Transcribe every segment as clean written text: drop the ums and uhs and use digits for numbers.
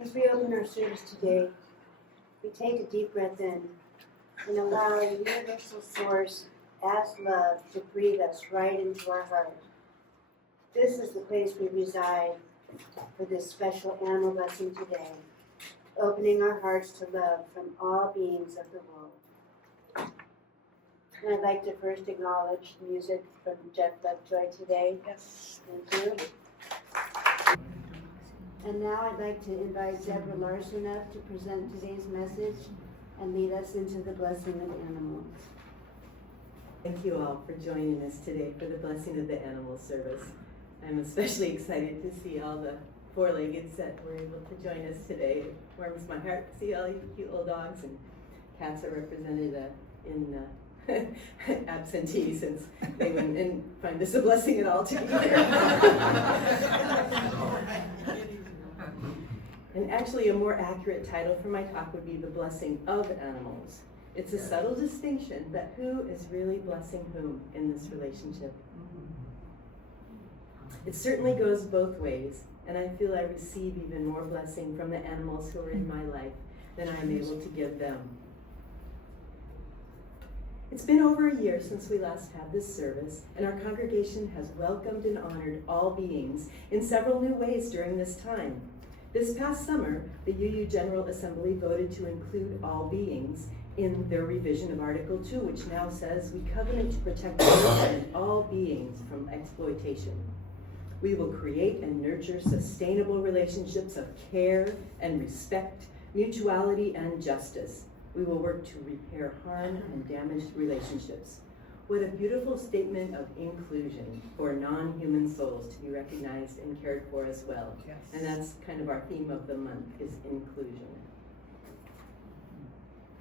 As we open our service today, we take a deep breath in and allow the universal source as love to breathe us right into our heart. This is the place we reside for this special animal blessing today, opening our hearts to love from all beings of the world. And I'd like to first acknowledge music from Jeff Lovejoy today. Yes. Thank you. And now I'd like to invite Deborah Larson up to present today's message and lead us into the blessing of animals. Thank you all for joining us today for the Blessing of the Animal service. I'm especially excited to see all the four-leggeds that were able to join us today. It warms my heart to see all you cute little dogs, and cats are represented in absentee, since they wouldn't find this a blessing at all to be here. And actually, a more accurate title for my talk would be The Blessing of Animals. It's a subtle distinction, but who is really blessing whom in this relationship? It certainly goes both ways, and I feel I receive even more blessing from the animals who are in my life than I am able to give them. It's been over a year since we last had this service, and our congregation has welcomed and honored all beings in several new ways during this time. This past summer, the UU General Assembly voted to include all beings in their revision of Article 2, which now says, "We covenant to protect the earth and all beings from exploitation. We will create and nurture sustainable relationships of care and respect, mutuality and justice. We will work to repair harm and damaged relationships." What a beautiful statement of inclusion for non-human souls to be recognized and cared for as well. Yes. And that's kind of our theme of the month, is inclusion.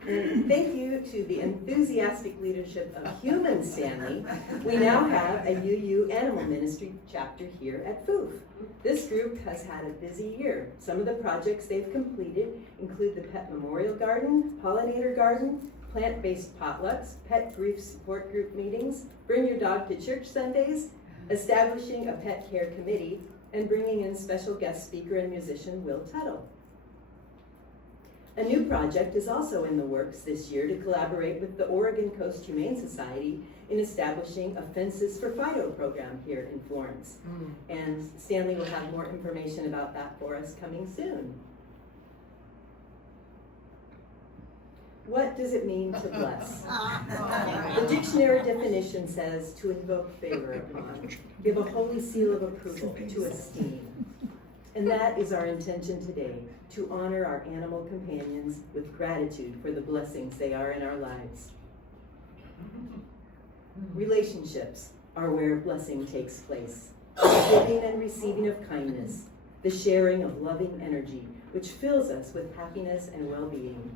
And thank you to the enthusiastic leadership of Human Stanley, we now have a UU Animal Ministry chapter here at FOOF. This group has had a busy year. Some of the projects they've completed include the Pet Memorial Garden, Pollinator Garden, plant-based potlucks, pet grief support group meetings, bring your dog to church Sundays, establishing a pet care committee, and bringing in special guest speaker and musician Will Tuttle. A new project is also in the works this year to collaborate with the Oregon Coast Humane Society in establishing a Fences for Fido program here in Florence. And Stanley will have more information about that for us coming soon. What does it mean to bless? The dictionary definition says to invoke favor upon, give a holy seal of approval, to esteem. And that is our intention today, to honor our animal companions with gratitude for the blessings they are in our lives. Relationships are where blessing takes place. The giving and receiving of kindness, the sharing of loving energy, which fills us with happiness and well-being.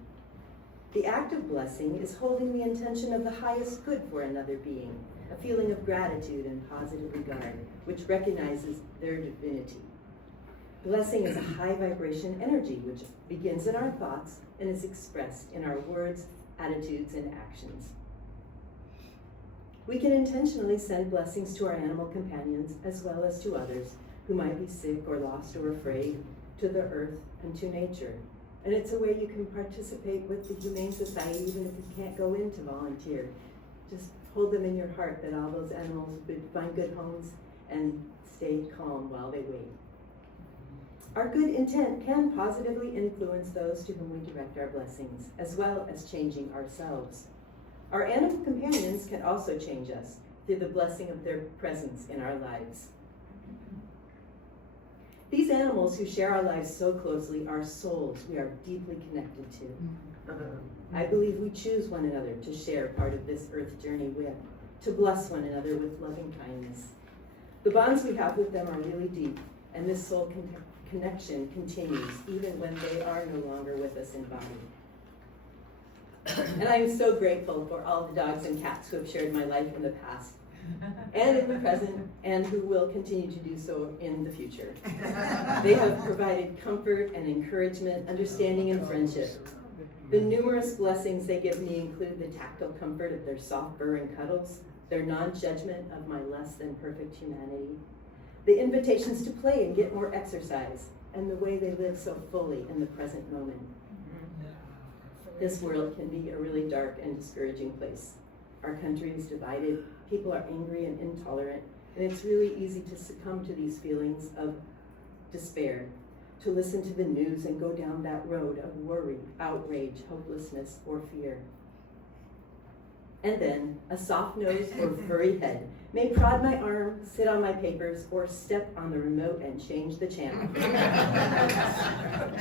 The act of blessing is holding the intention of the highest good for another being, a feeling of gratitude and positive regard, which recognizes their divinity. Blessing is a high vibration energy which begins in our thoughts and is expressed in our words, attitudes, and actions. We can intentionally send blessings to our animal companions as well as to others who might be sick or lost or afraid, to the earth and to nature. And it's a way you can participate with the Humane Society even if you can't go in to volunteer. Just hold them in your heart that all those animals would find good homes and stay calm while they wait. Our good intent can positively influence those to whom we direct our blessings, as well as changing ourselves. Our animal companions can also change us through the blessing of their presence in our lives. These animals who share our lives so closely are souls we are deeply connected to. I believe we choose one another to share part of this earth journey with, to bless one another with loving kindness. The bonds we have with them are really deep, and this soul connection continues even when they are no longer with us in body. And I'm so grateful for all the dogs and cats who have shared my life in the past and in the present, and who will continue to do so in the future. They have provided comfort and encouragement, understanding and friendship. The numerous blessings they give me include the tactile comfort of their soft fur and cuddles, their non-judgment of my less than perfect humanity, the invitations to play and get more exercise, and the way they live so fully in the present moment. This world can be a really dark and discouraging place. Our country is divided, people are angry and intolerant, and it's really easy to succumb to these feelings of despair, to listen to the news and go down that road of worry, outrage, hopelessness, or fear. And then a soft nose or furry head may prod my arm, sit on my papers, or step on the remote and change the channel.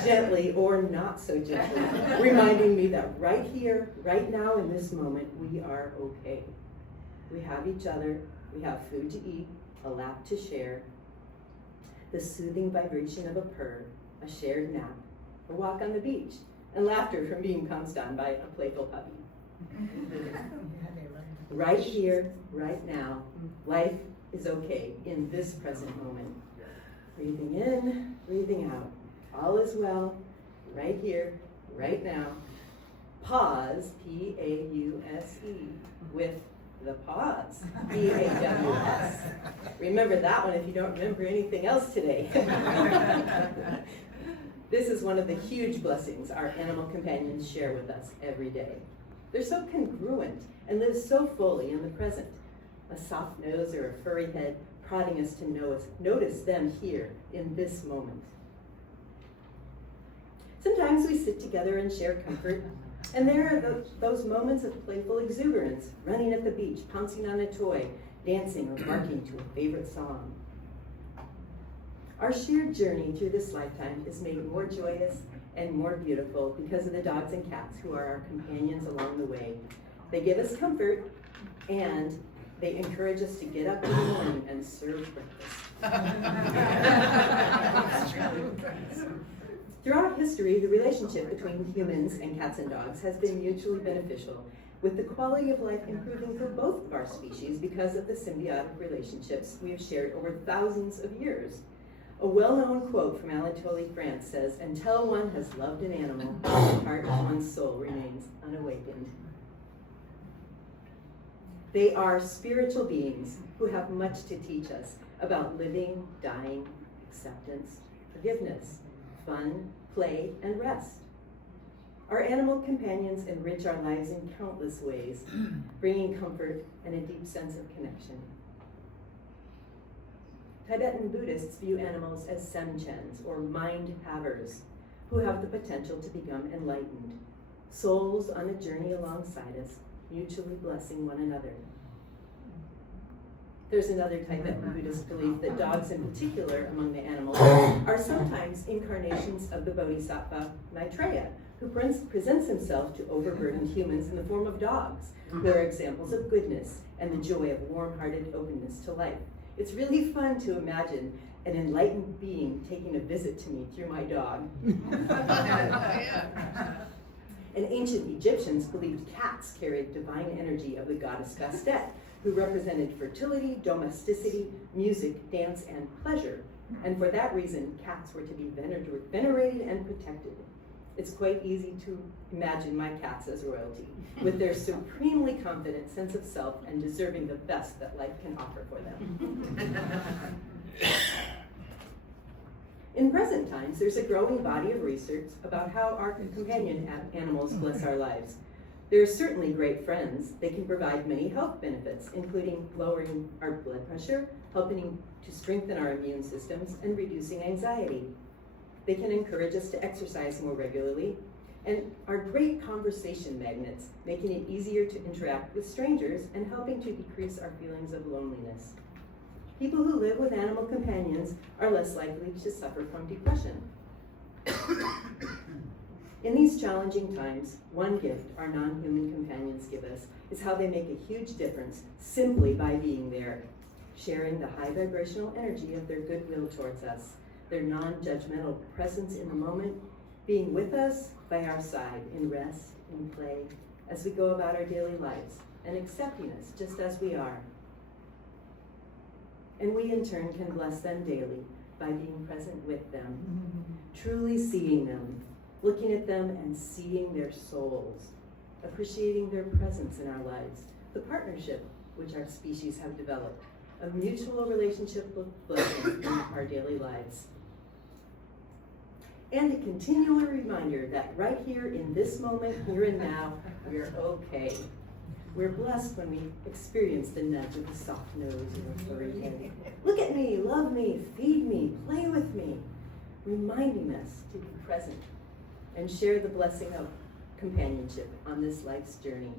Gently or not so gently, reminding me that right here, right now in this moment, we are okay. We have each other, we have food to eat, a lap to share, the soothing vibration of a purr, a shared nap, a walk on the beach, and laughter from being pounced on by a playful puppy. Right here, right now, life is okay in this present moment. Breathing in, breathing out. All is well, right here, right now. Pause, P-A-U-S-E, with the pause, P-A-W-S. Remember that one if you don't remember anything else today. This is one of the huge blessings our animal companions share with us every day. They're so congruent and live so fully in the present. A soft nose or a furry head prodding us to notice them here in this moment. Sometimes we sit together and share comfort, and there are those moments of playful exuberance, running at the beach, pouncing on a toy, dancing or barking to a favorite song. Our shared journey through this lifetime is made more joyous and more beautiful because of the dogs and cats who are our companions along the way. They give us comfort, and they encourage us to get up in the morning and serve breakfast. Throughout history, the relationship between humans and cats and dogs has been mutually beneficial, with the quality of life improving for both of our species because of the symbiotic relationships we have shared over thousands of years. A well-known quote from Anatole France says, "Until one has loved an animal, the heart of one's soul remains unawakened." They are spiritual beings who have much to teach us about living, dying, acceptance, forgiveness, fun, play, and rest. Our animal companions enrich our lives in countless ways, bringing comfort and a deep sense of connection. Tibetan Buddhists view animals as senchens, or mind-havers, who have the potential to become enlightened, souls on a journey alongside us, mutually blessing one another. There's another Tibetan Buddhist belief that dogs in particular among the animals are sometimes incarnations of the Bodhisattva Maitreya, who presents himself to overburdened humans in the form of dogs, who are examples of goodness and the joy of warm-hearted openness to life. It's really fun to imagine an enlightened being taking a visit to me through my dog. And ancient Egyptians believed cats carried divine energy of the goddess Bastet, who represented fertility, domesticity, music, dance, and pleasure. And for that reason, cats were to be venerated and protected. It's quite easy to imagine my cats as royalty, with their supremely confident sense of self and deserving the best that life can offer for them. In present times, there's a growing body of research about how our companion animals bless our lives. They're certainly great friends. They can provide many health benefits, including lowering our blood pressure, helping to strengthen our immune systems, and reducing anxiety. They can encourage us to exercise more regularly, and are great conversation magnets, making it easier to interact with strangers and helping to decrease our feelings of loneliness. People who live with animal companions are less likely to suffer from depression. In these challenging times, one gift our non-human companions give us is how they make a huge difference simply by being there. sharing the high vibrational energy of their goodwill towards us, their non-judgmental presence in the moment, being with us by our side in rest, in play, as we go about our daily lives, and accepting us just as we are. And we in turn can bless them daily by being present with them, truly seeing them, looking at them and seeing their souls, appreciating their presence in our lives, the partnership which our species have developed, a mutual relationship of blessing in our daily lives. And a continual reminder that right here in this moment, here and now, we're okay. We're blessed when we experience the nudge of a soft nose or a furry head. Look at me, love me, feed me, play with me, reminding us to be present and share the blessing of companionship on this life's journey.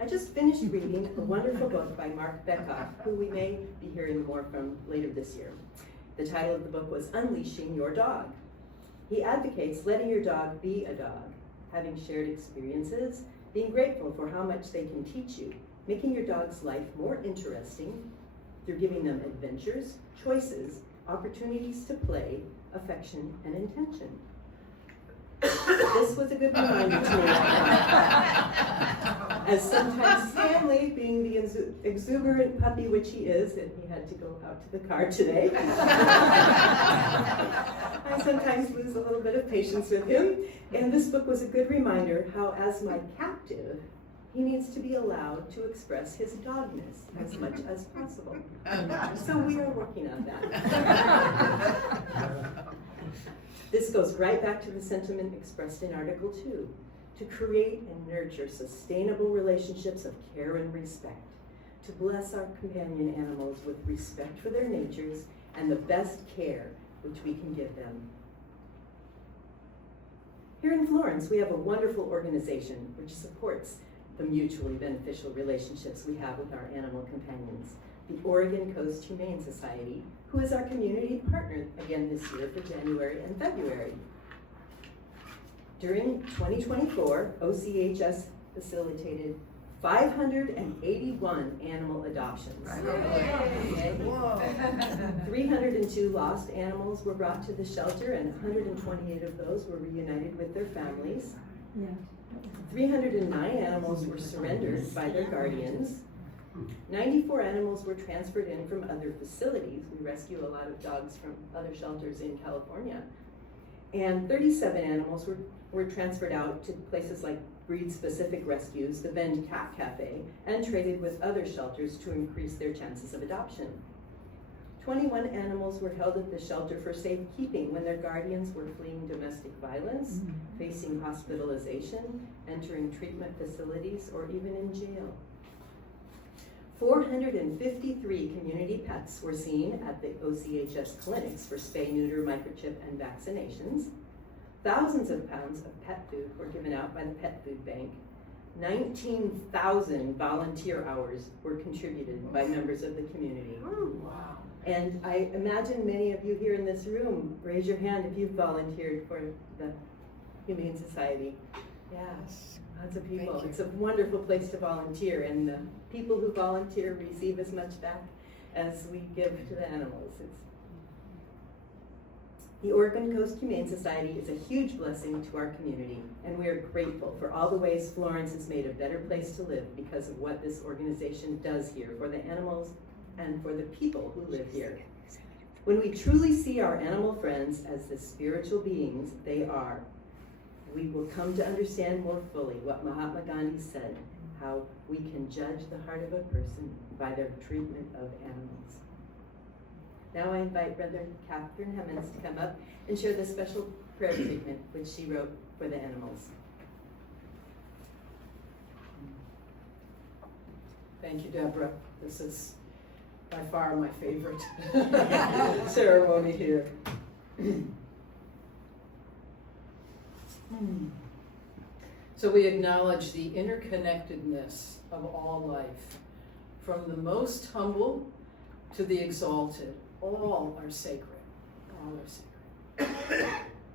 I just finished reading a wonderful book by Mark Bekoff, who we may be hearing more from later this year. The title of the book was Unleashing Your Dog. He advocates letting your dog be a dog, having shared experiences, being grateful for how much they can teach you, making your dog's life more interesting through giving them adventures, choices, opportunities to play, affection, and intention. This was a good reminder to me. As sometimes Stanley, being the exuberant puppy which he is, and he had to go out to the car today, I sometimes lose a little bit of patience with him. And this book was a good reminder how, as my captive, he needs to be allowed to express his dogness as much as possible. So we are working on that. This goes right back to the sentiment expressed in Article 2, to create and nurture sustainable relationships of care and respect, to bless our companion animals with respect for their natures and the best care which we can give them. Here in Florence, we have a wonderful organization which supports the mutually beneficial relationships we have with our animal companions, the Oregon Coast Humane Society, who is our community partner again this year for January and February. During 2024, OCHS facilitated 581 animal adoptions. 302 lost animals were brought to the shelter, and 128 of those were reunited with their families. 309 animals were surrendered by their guardians. 94 animals were transferred in from other facilities. We rescue a lot of dogs from other shelters in California. And 37 animals were transferred out to places like breed-specific rescues, the Bend Cat Cafe, and traded with other shelters to increase their chances of adoption. 21 animals were held at the shelter for safekeeping when their guardians were fleeing domestic violence, facing hospitalization, entering treatment facilities, or even in jail. 453 community pets were seen at the OCHS clinics for spay, neuter, microchip, and vaccinations. Thousands of pounds of pet food were given out by the Pet Food Bank. 19,000 volunteer hours were contributed by members of the community. Wow. And I imagine many of you here in this room, raise your hand if you've volunteered for the Humane Society. Yeah, lots of people. It's a wonderful place to volunteer, and the people who volunteer receive as much back as we give to the animals. The Oregon Coast Humane Society is a huge blessing to our community, and we are grateful for all the ways Florence is made a better place to live because of what this organization does here for the animals and for the people who live here. When we truly see our animal friends as the spiritual beings they are, we will come to understand more fully what Mahatma Gandhi said, how we can judge the heart of a person by their treatment of animals. Now I invite Brother Catherine Hemmons to come up and share the special prayer treatment which she wrote for the animals. Thank you, Deborah. This is by far my favorite ceremony here. So we acknowledge the interconnectedness of all life, from the most humble to the exalted. All are sacred. All are sacred.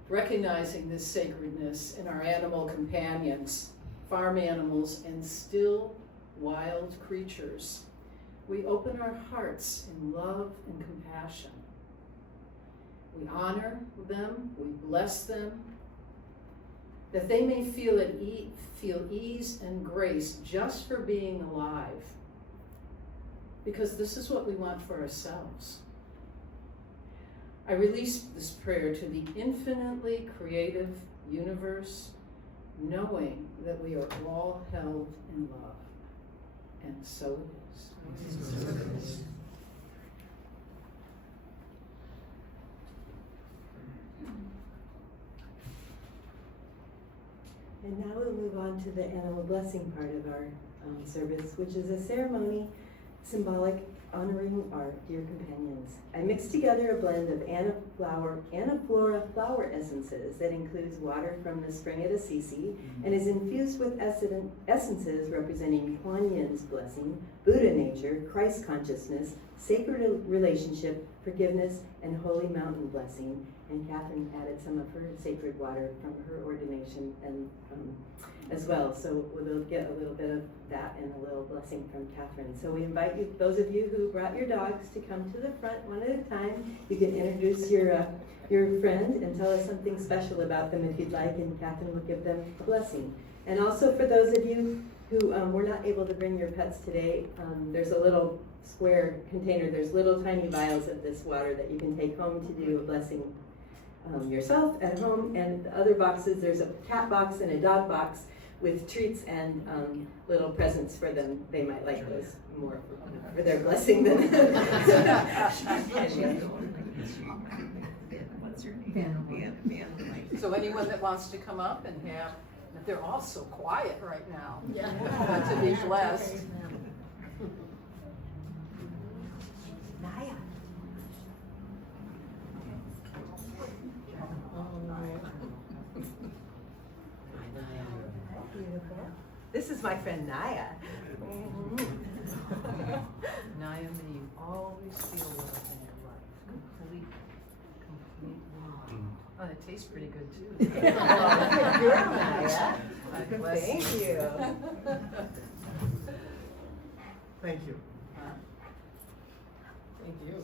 Recognizing this sacredness in our animal companions, farm animals, and still wild creatures, we open our hearts in love and compassion. We honor them, we bless them, that they may feel ease and grace just for being alive. Because this is what we want for ourselves. I release this prayer to the infinitely creative universe, knowing that we are all held in love. And so it is. And now we'll move on to the animal blessing part of our service, which is a ceremony symbolic honoring our dear companions. I mixed together a blend of Anaflora flower essences that includes water from the spring at Assisi and is infused with essences representing Kuan Yin's blessing, Buddha nature, Christ consciousness, sacred relationship, forgiveness, and holy mountain blessing. And Catherine added some of her sacred water from her ordination and as well. So we'll get a little bit of that and a little blessing from Catherine. So we invite you, those of you who brought your dogs, to come to the front one at a time. You can introduce your friend and tell us something special about them if you'd like, and Catherine will give them a blessing. And also for those of you who were not able to bring your pets today, there's a little square container. There's little tiny vials of this water that you can take home to do a blessing yourself at home. And the other boxes, there's a cat box and a dog box with treats and little presents for them. They might like those more for their blessing than So anyone that wants to come up and have, but they're all so quiet right now. Yeah. To be blessed. Naya. This is my friend Naya. Naya, may you always feel love in your life. Complete love. Oh, it tastes pretty good too. Good girl, Naya. God bless Thank you. Thank you. Thank you.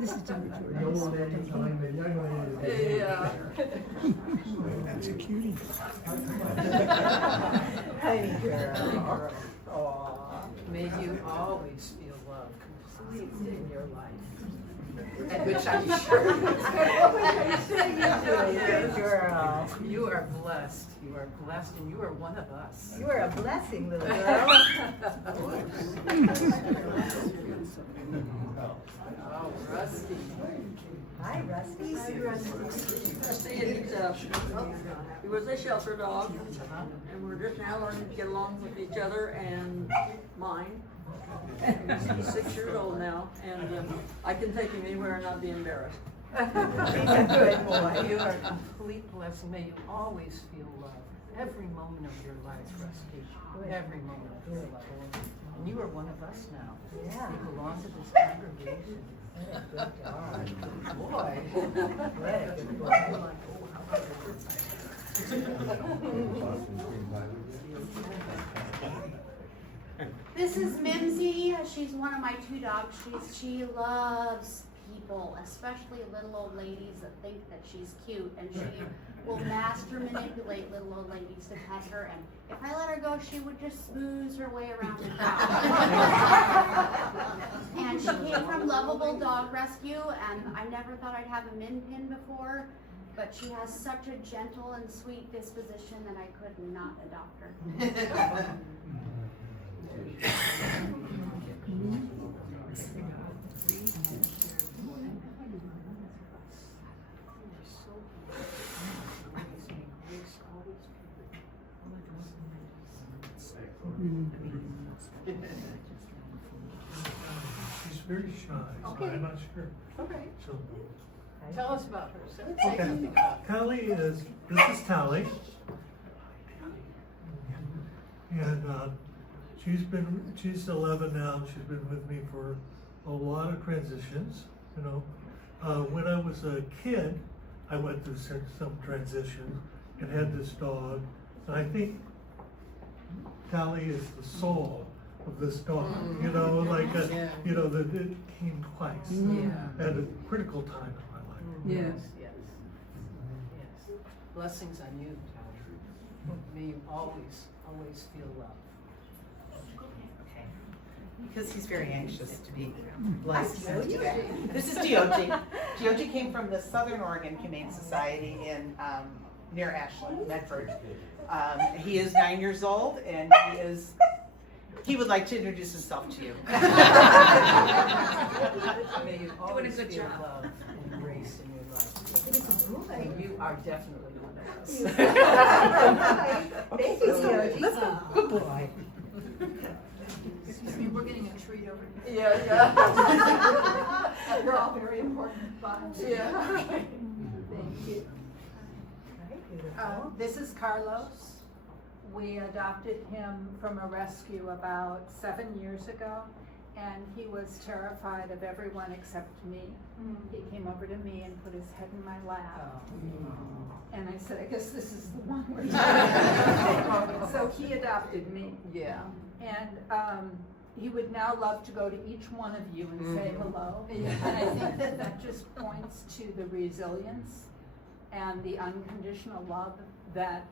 This is Unitarian. No one any time, the young lady. Yeah. That's a cutie. Honey girl. May you always feel love completely in your life. And which I'm sure. Good girl. You are blessed. You are blessed, and you are one of us. You are a blessing, little girl. Oh, Rusty. Hi, Rusty. Rusty, he was a shelter dog, and we're just now learning to get along with each other and mine. He's 6 years old now, and I can take him anywhere and not be embarrassed. He's a good boy. You are a complete blessing. May you always feel love. Every moment of your life, Rusty. Every moment of your life. And you are one of us now. Yeah. You belong to this congregation. What a good dog. Boy. What a good boy. This is Mimsy. She's one of my two dogs. She loves people, especially little old ladies that think that she's cute, and she will master manipulate little old ladies to pet her. And if I let her go, she would just smooth her way around the crowd. And she came from Lovable Dog Rescue, and I never thought I'd have a min pin before. But she has such a gentle and sweet disposition that I could not adopt her. She's very shy, so Okay. I'm not sure. Okay. So, Tell us about her. Say okay. something about her. Tally this is Tally. And she's 11 now. She's been with me for a lot of transitions, you know. When I was a kid, I went through some transitions and had this dog. And I think Tally is the soul of this dog, you know, like, Yeah. you know, that it came twice Yeah. at a critical time in my life. Yes, yes, yes. Blessings on you, Todd. May you always, always feel love. Okay. Because he's very anxious to be blessed today. This is Geoji. Geoji came from the Southern Oregon Humane Society in near Ashland, Medford. He is 9 years old, and he would like to introduce himself to you. May you always feel love and grace in your life. And you are definitely one of us. Thank you, Geoji. Good boy. Excuse me, we're getting a treat over here. Yeah, yeah. You're all very important, but. Yeah. Thank you. This is Carlos. We adopted him from a rescue about 7 years ago, and he was terrified of everyone except me. He came over to me and put his head in my lap. And I said, I guess this is the one we're talking about. So he adopted me. Yeah. And he would now love to go to each one of you and say hello. And I think that just points to the resilience and the unconditional love that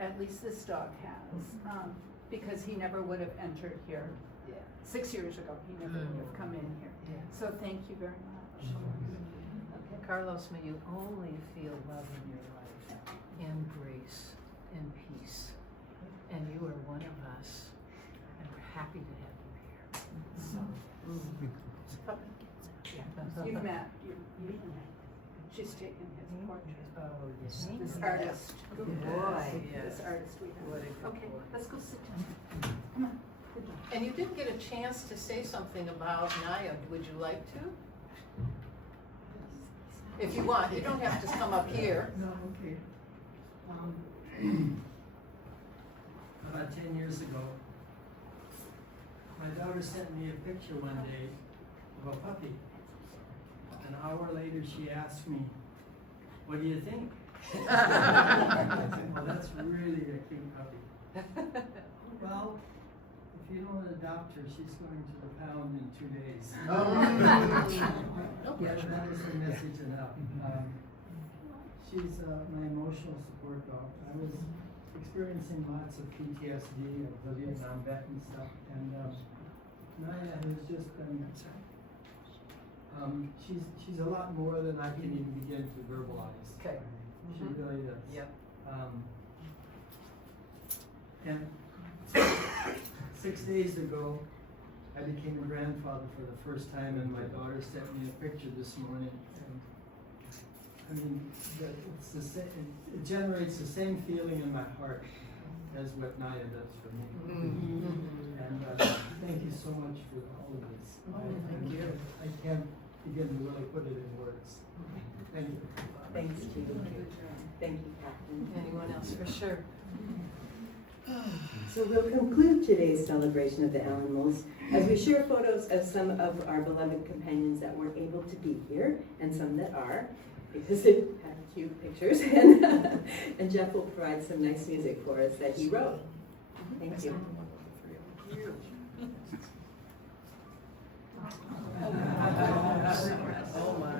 at least this dog has, because he never would have entered here. Yeah. 6 years ago, he never would have come in here. Yeah. So thank you very much. Okay, Carlos, may you only feel love in your life, and grace, and peace. And you are one of us, and we're happy to have you here. So, You've met, she's taken his portrait. oh, yes. This artist. Good boy. This artist we What a have. good Okay, boy. let's go sit down. Come on. Good job. And you didn't get a chance to say something about Naya. Would you like to? If you want, you don't have to come up here. No, okay. About 10 years ago, my daughter sent me a picture one day of a puppy. An hour later, she asked me, "What do you think?" I said, "Well, that's really a cute puppy." Well, if you don't adopt her, she's going to the pound in 2 days. Yeah, that was the message enough. She's my emotional support dog. I was experiencing lots of PTSD of the Vietnam vet and stuff, and Naya has just been. She's a lot more than I can even begin to verbalize. Okay. She really is. Yep. And 6 days ago, I became a grandfather for the first time, and my daughter sent me a picture this morning. And I mean, it's the same, it generates the same feeling in my heart as what Naya does for me. And thank you so much for all of this. Thank you. I can't begin to really put it in words. Thank you. Thanks, Judy. Thank you, Captain. Anyone else? For sure. So we'll conclude today's celebration of the animals as we share photos of some of our beloved companions that weren't able to be here, and some that are, because they have cute pictures. And Jeff will provide some nice music for us that he wrote. Thank you. Oh my.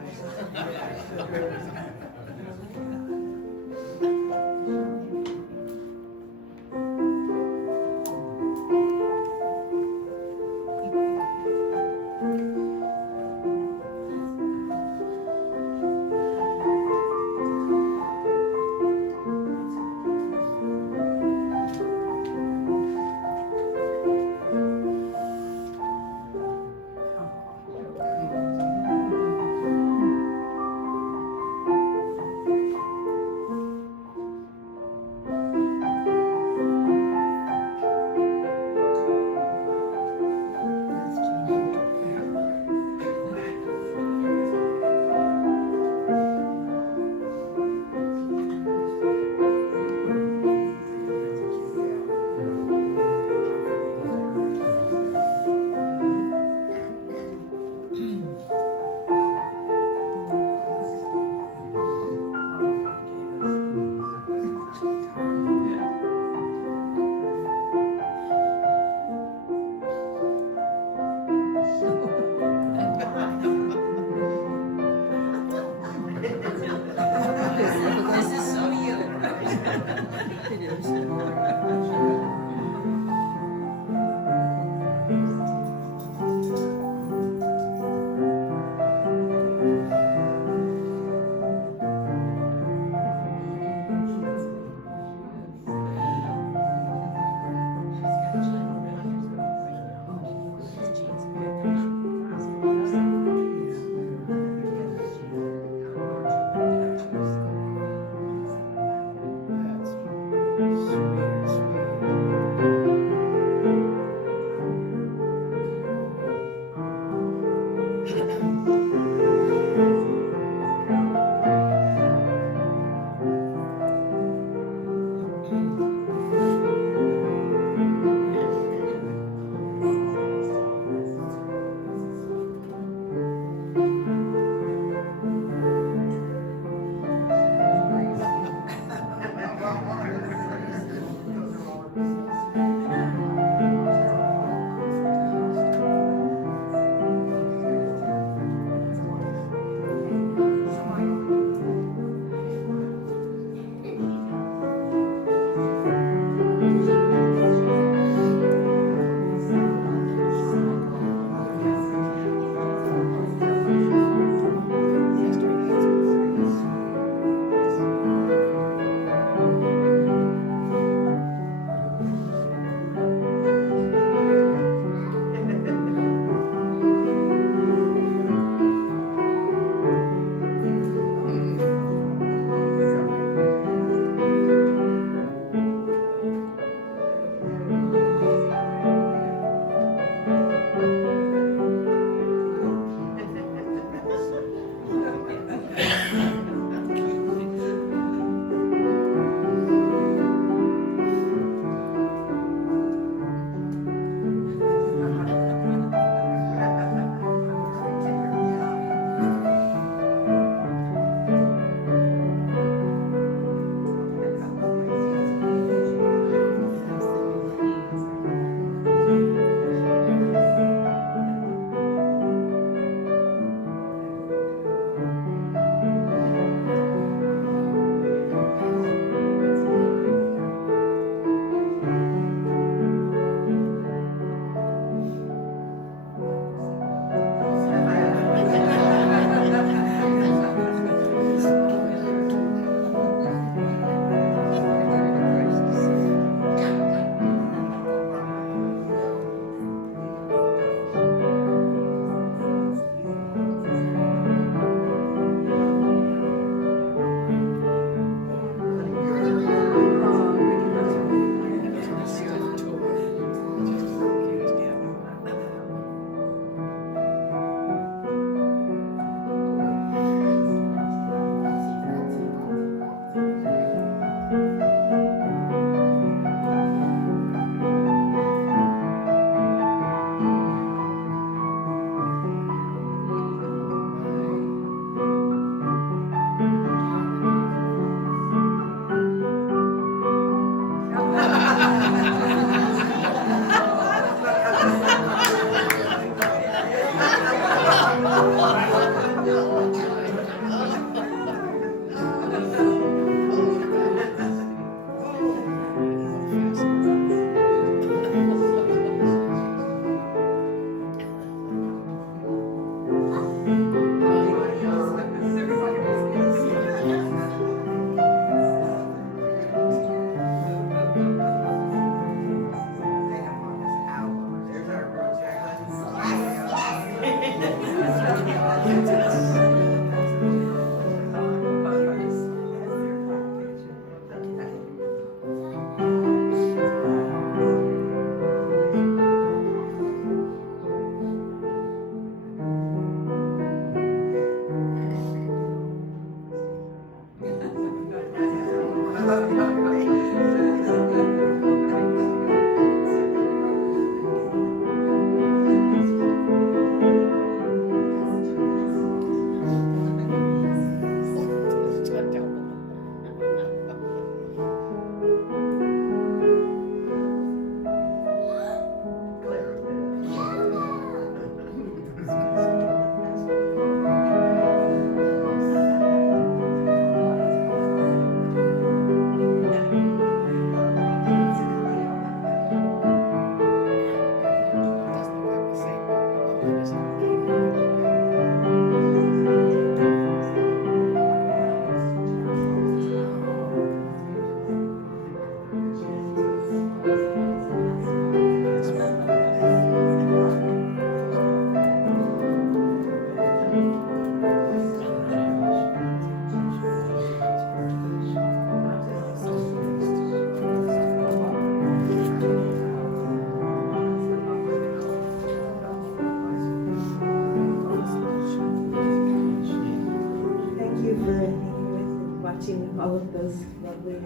watching all of those lovely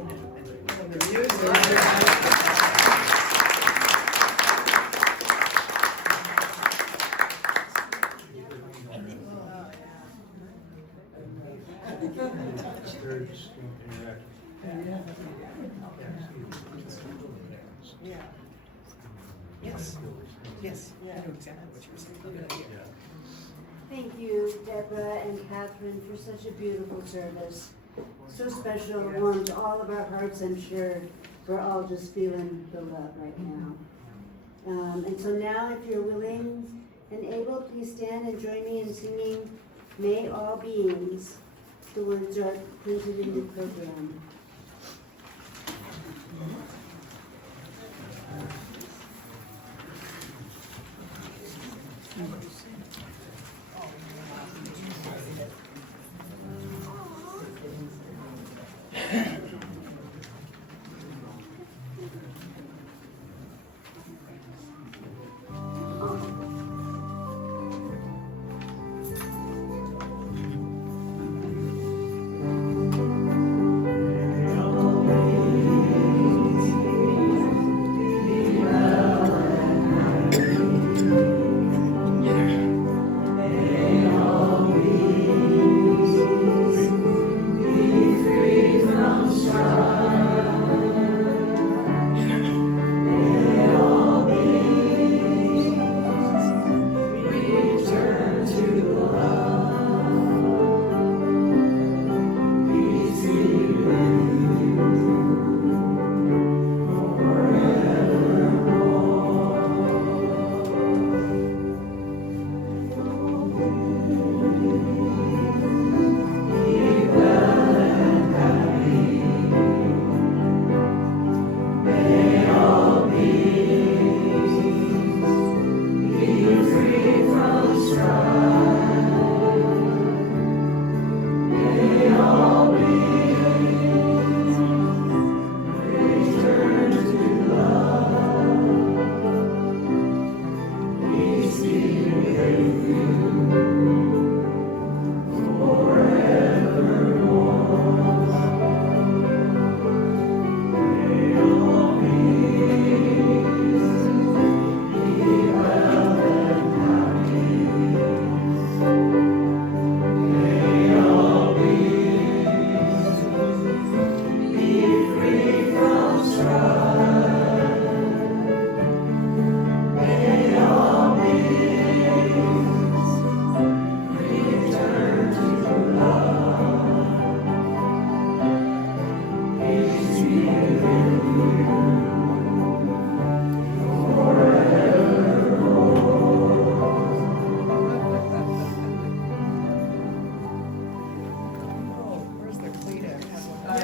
Yes, yes, I know exactly what you're saying. Good idea. Thank you, Deborah and Catherine, for such a beautiful service. So special, warms all of our hearts, I'm sure. We're all just feeling the love right now. And so now, if you're willing and able, please stand and join me in singing May All Beings. The words are printed in the program. From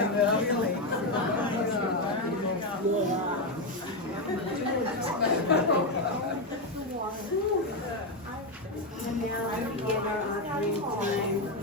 And now we begin our offering time.